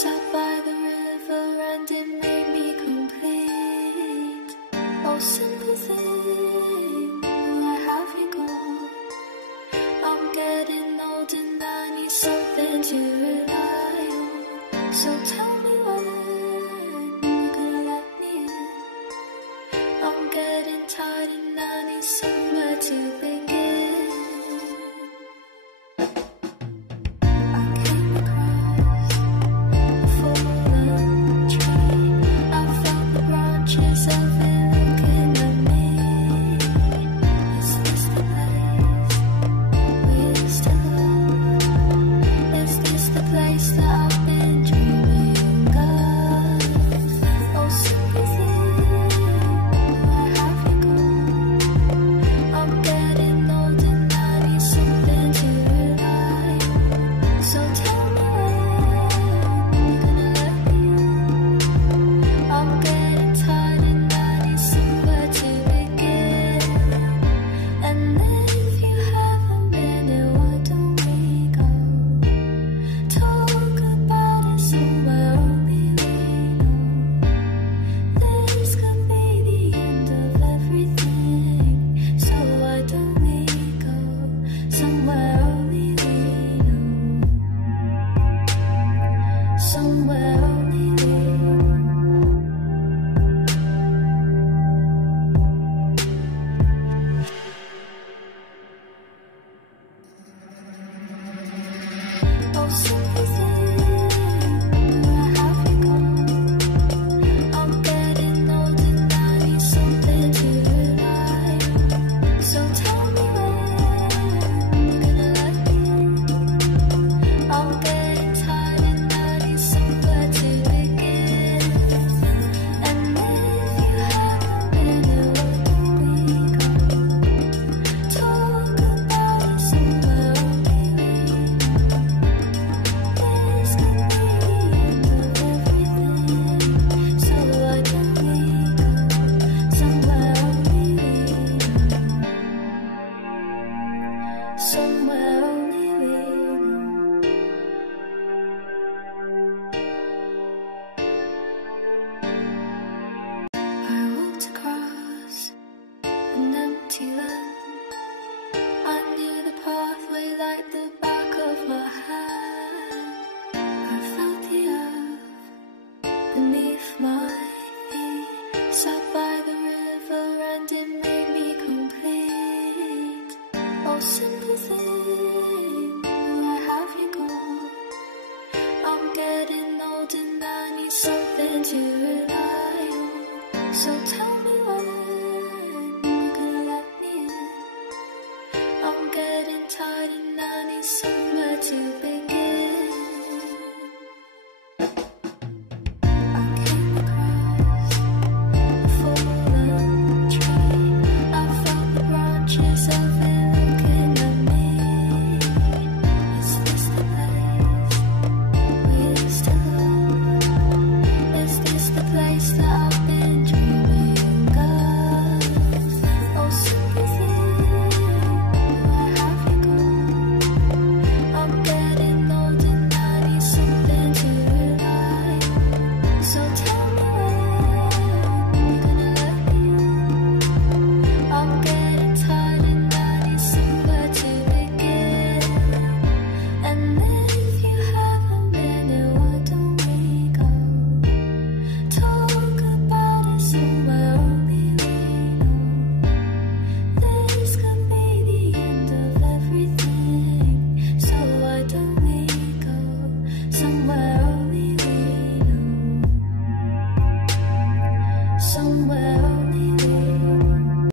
Sat by the river and it made me complete. Oh, simple thing, where have you gone? I'm getting old and I need something to rely on. So tell me when you're gonna let me in. I'm getting tired and I need somewhere to begin. Simple thing, where have you gone? I'm getting old and I need something to rely on.